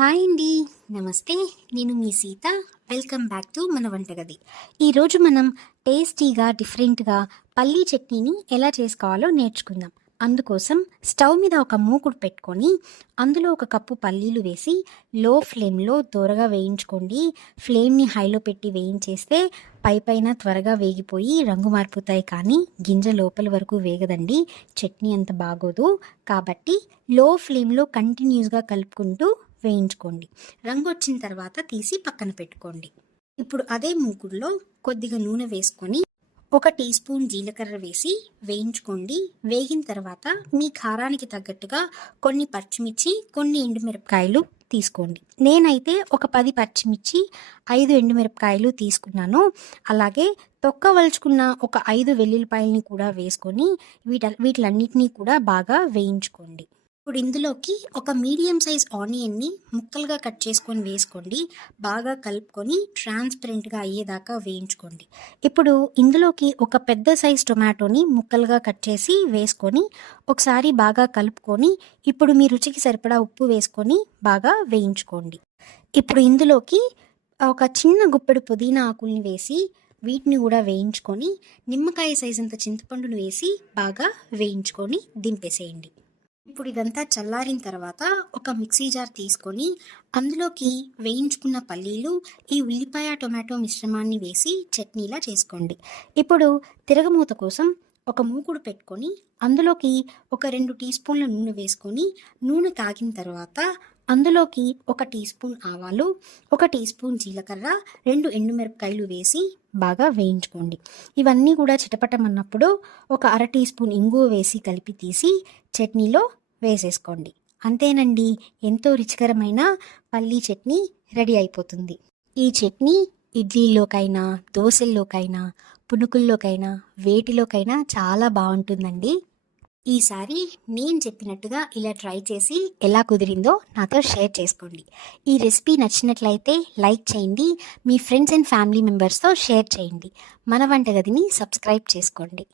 Hi అండి. నమస్తే. నేను మీ సీత. వెల్కమ్ బ్యాక్ టు మన వంటగది. ఈరోజు మనం టేస్టీగా డిఫరెంట్గా పల్లీ చట్నీని ఎలా చేసుకోవాలో నేర్చుకుందాం. అందుకోసం స్టవ్ మీద ఒక మూకుడు పెట్టుకొని అందులో ఒక కప్పు పల్లీలు వేసి లో ఫ్లేమ్లో దోరగా వేయించుకోండి. ఫ్లేమ్ని హైలో పెట్టి వేయించేస్తే పైన త్వరగా వేగిపోయి రంగు మారిపోతాయి, కానీ గింజ లోపల వరకు వేగదండి. చట్నీ అంత బాగోదు. కాబట్టి లో ఫ్లేమ్లో కంటిన్యూస్గా కలుపుకుంటూ వేయించుకోండి. రంగు వచ్చిన తర్వాత తీసి పక్కన పెట్టుకోండి. ఇప్పుడు అదే మూకుడులో కొద్దిగా నూనె వేసుకొని 1 టీ స్పూన్ జీలకర్ర వేసి వేయించుకోండి. వేగిన తర్వాత మీ కారానికి తగ్గట్టుగా కొన్ని పచ్చిమిర్చి, కొన్ని ఎండుమిరపకాయలు తీసుకోండి. నేనైతే ఒక 10 పచ్చిమిర్చి, 5 ఎండుమిరపకాయలు తీసుకున్నాను. అలాగే తొక్క వలుచుకున్న ఒక 5 వెల్లుల్లిపాయలని కూడా వేసుకొని వీటిలన్నిటినీ కూడా బాగా వేయించుకోండి. ఇప్పుడు ఇందులోకి ఒక మీడియం సైజ్ ఆనియన్ని ముక్కలుగా కట్ చేసుకొని వేసుకోండి. బాగా కలుపుకొని ట్రాన్స్పరెంట్గా అయ్యేదాకా వేయించుకోండి. ఇప్పుడు ఇందులోకి ఒక పెద్ద సైజ్ టొమాటోని ముక్కలుగా కట్ చేసి వేసుకొని ఒకసారి బాగా కలుపుకొని ఇప్పుడు మీ రుచికి సరిపడా ఉప్పు వేసుకొని బాగా వేయించుకోండి. ఇప్పుడు ఇందులోకి ఒక చిన్న గుప్పెడు పుదీనా ఆకుల్ని వేసి వీటిని కూడా వేయించుకొని నిమ్మకాయ సైజ్ అంత చింతపండును వేసి బాగా వేయించుకొని దింపేసేయండి. ఇప్పుడు ఇదంతా చల్లారిన తర్వాత ఒక మిక్సీ జార్ తీసుకొని అందులోకి వేయించుకున్న పల్లీలు, ఈ ఉల్లిపాయ టొమాటో మిశ్రమాన్ని వేసి చట్నీలా చేసుకోండి. ఇప్పుడు తిరగమూత కోసం ఒక మూకుడు పెట్టుకొని అందులోకి ఒక 2 టీ స్పూన్ల నూనె వేసుకొని నూనె కాగిన తర్వాత అందులోకి 1 టీ స్పూన్ ఆవాలు, 1 టీ స్పూన్ జీలకర్ర, 2 ఎండుమిరపకాయలు వేసి బాగా వేయించుకోండి. ఇవన్నీ కూడా చిటపటమన్నప్పుడు ఒక 1/2 టీ స్పూన్ ఇంగువ వేసి కలిపి తీసి చట్నీలో వేసేసుకోండి. అంతేనండి, ఎంతో రుచికరమైన పల్లీ చట్నీ రెడీ అయిపోతుంది. ఈ చట్నీ ఇడ్లీలోకైనా, దోశల్లోకైనా, పునుకుల్లోకైనా, వేటిలోకైనా చాలా బాగుంటుందండి. ఈసారి నేను చెప్పినట్టుగా ఇలా ట్రై చేసి ఎలా కుదిరిందో నాతో షేర్ చేసుకోండి. ఈ రెసిపీ నచ్చినట్లయితే లైక్ చేయండి. మీ ఫ్రెండ్స్ అండ్ ఫ్యామిలీ మెంబర్స్తో షేర్ చేయండి. మన వంటగదిని సబ్స్క్రైబ్ చేసుకోండి.